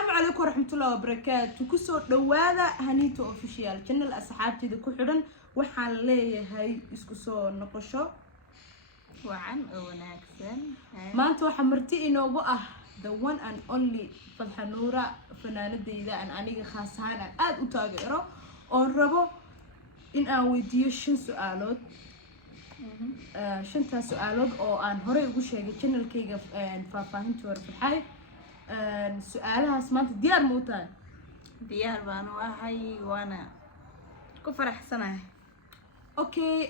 السلام عليكم ورحمة الله وبركاته. كسو دوادا هنيتو اوفيشيال channel أصحابتي دا كحرن وحان ليه هاي اسكسو نقشو وعن وناكسن ما انتو حمرتي انو the one and only فضحة نورة فنانة ديدا ان انيغا خاصهان ان اد اتاقيرو اون ربو ان اويديو شن سؤالود شنتا سؤالود او ان هوري ugu sheegay channelkayga faahfaahinta warfaxay سؤالها سمعت ديار موتان ديار بانو هاي وانا كفر حسنة اوكي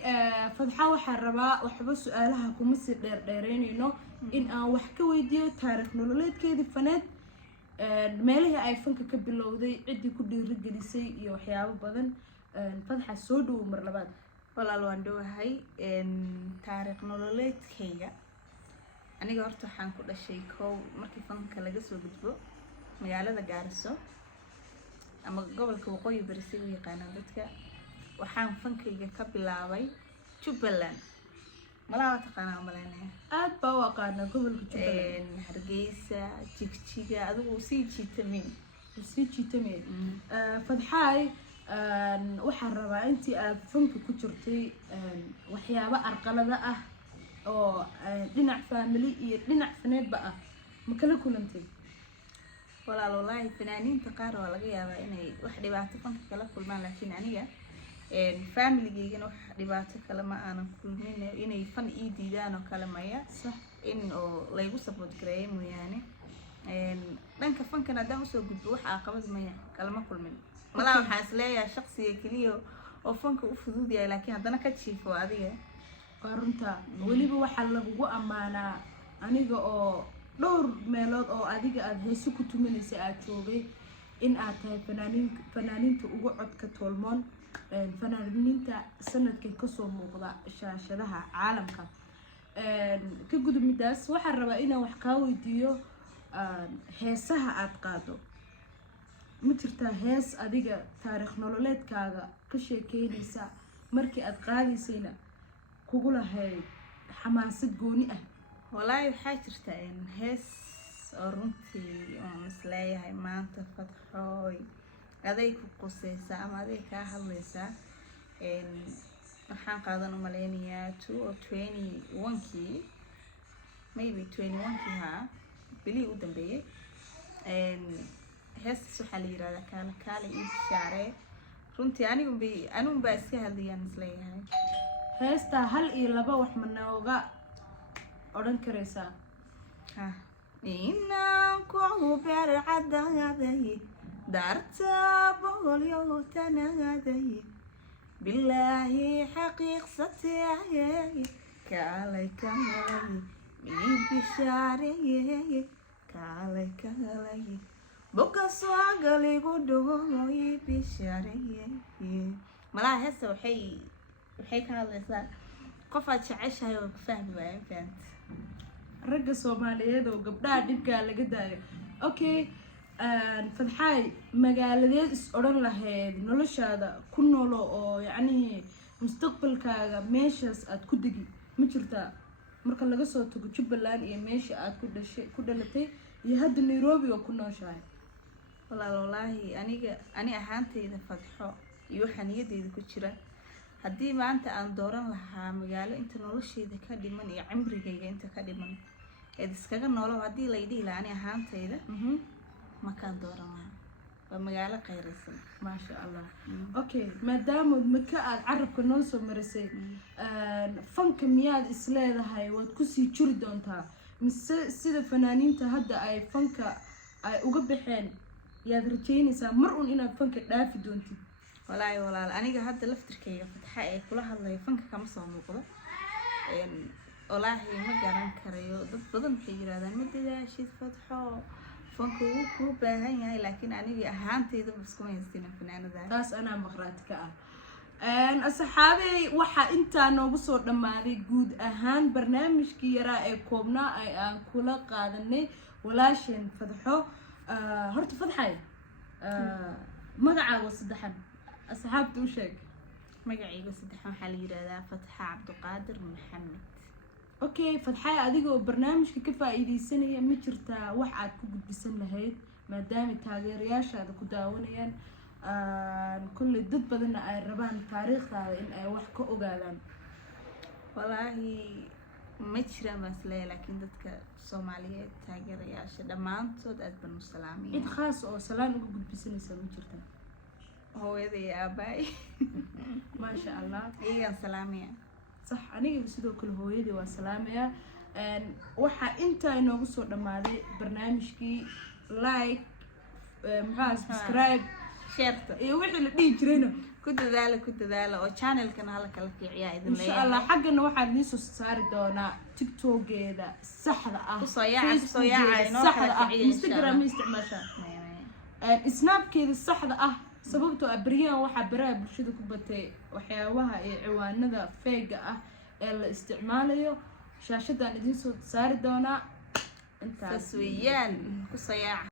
فضحة وحربا وحبا سؤالها كمسي ديرينينو ان وحكا ويديو تاريخ نولوليد كيدي فناد ميلها اي فنكا كبلودي عدي كودي رجليسي iyo waxyaabo badan فضحة soo dhow mar labaad walaal waan dhawahay taariikh nololeedkayga aniga horta waxaan ku dhashay markii fanka laga soo gudbo magaalada Gaariso ama gobolka Waqooyi Bari si uu yaqaan dadka waxaan fankayga ka bilaabay Jubbaland malaha taqaana malaynaya aad baa u aqaana gobolka Jubbaland Hargeysa Jigjiga adigu sii jiitameen fadxaay waxaan rabaa intii aad fanka ku jirtay waxyaabo arqalada ah oo dhinac family iyo dhinac faneedba ah ma kala kulantay walaal wallahi fanaaniinta qaar waa laga yaabaa inay wax dhibaato fanka kala kulmaan laakiin aniga family-geygana wax dhibaato kale ma aanan kulmin inay fan ii diidaan oo kale maya sax in oo laygu support gareeyo mooyaane dhanka fankan haddaan usoo gudbo wax caqabad maya kalama kulmin malaha waxaan isleeyahay shaqsiga keliya oo fanka u fudud yahay laakiin haddana ka jiifo adiga runta waliba waxa lagu amaanaa aniga oo dhowr meelood oo adiga aad heeso ku tumanaysa aad joogay in aad tahay fanaaniinta ugu codka tolmoon fanaaniinta sanadkan ka soo muuqda shaashadaha caalamka ka gudubmidaas waxaan rabaa inaan wax ka weydiiyo heesaha aad qaado ma jirtaa hees adiga taariikh nololeedkaaga ka sheekeynaysa markii aad qaadaysayna kugu lahayd xamaasad gooni ah wallahi waxaa jirta hees oo runtii aan isleeyahay maanta fadxooy aday ku qosaysa ama aday ka hadlaysa waxaan qaadan u maleynayaa 21kii maybe 21kii ha bili u dambeeyay hees waxa la yiraahdaa kaale ii shaare runtii anigu baa iska hadlayaan isleeyahay heesta hal iyo laba wax ma nooga oran karaysaa inaan ku beer cadaaday darta boolyo tanaaday bilaahi xaqiiqsatay kaalay mii bishaarey kaalay boga soogaligu dhooy bishaarey malaha heesta waxay ka hadlaysaa qof aad jeceshahay oo fahmi waayo faant ragga Soomaaliyeed oo gabdhaha dhibka laga daayo okay fadxaay magaaladeed is oran lahayd noloshaada ku nool oo yacni mustaqbalkaaga meeshaas aad ku degi ma jirtaa marka laga soo tago Jubbaland iyo meesha aad ku dhalatay iyo hadda Nairobi oo ku nooshahay wallahi ani ahaantayda fadxo iyo xaniyadeyda ku jira haddii maanta aan dooran lahaa magaalo inta nolosheyda ka dhiman iyo cimrigayga inta ka dhiman eed iskaga noolow haddii la idhihi lahaa ani ahaantayda makaan dooran lahaa waa magaalo qayraysan maasha allah okay maadaama maka aad carabka noo soo marisay fanka miyaad isleedahay waad kusii jiri doontaa mise sida fanaaniinta hadda ay fanka ay uga baxeen yaad rajaynaysaa mar un inaad fanka dhaafi doontid والله أنا هذا لفتركي فتحة كلها هذا فنك كم صار موقظة والله ما جرن كريو ضد بدن حجرة هذا ما تدري شيء فتحة فنك هو بهاي لكن أنا أهانتي إذا بس كم يستين فنان ذا بس أنا مغراتك أصحابي وح أنت أنا بصور لما ريجود أهان برنامج كي رأي كومنا أي كلا قادني ولا شيء فتحة هرت فتحة مقعد وصدحن أصحابته وشك مقعي بس دحين حالي هذا فتحة عبد القادر محمد أوكي فتحة أديكو برنامج كيف إيدي سنة مجرتا واحد كوجد بسنة هيد maadaama taageerayaashaada ku daawanayaan kulley dad badanna ay rabaan taariikhdaada in ay wax ka ogaadaan. walaahi ma jiraan baan isleeyahay laakiin dadka Soomaaliyeed taageerayaasha dhammaantood aad baan u salaamaya. cid khaas oo salaan uga gudbisanaysa ma jirta? hooyaday iyo aabahay maasha allah iyagaan salaamaya. صح aniga sidoo kale hooyadii waa salaamaya. waxa inta inoogu soo dhamaaday barnaamijkii like subscribe share iyo wixii la dhihi jirayna ku dadaala oo channelkana hala kala fiiciyaa idin insha Allah xaqana waxaan idin soo saari doonaa TikTok-geeda saxda ah kusoo yaaca inoo kala fiiciyaa Instagram isticmaasha Snapkeeda saxda ah sababtoo ah bariyaan waxa baraha bulshada ku batay waxyaabaha ee ciwaanada fake ah ee la isticmaalayo. shaashadan idin soo saari doonaa intaas taswiyaan kusoo yaaca.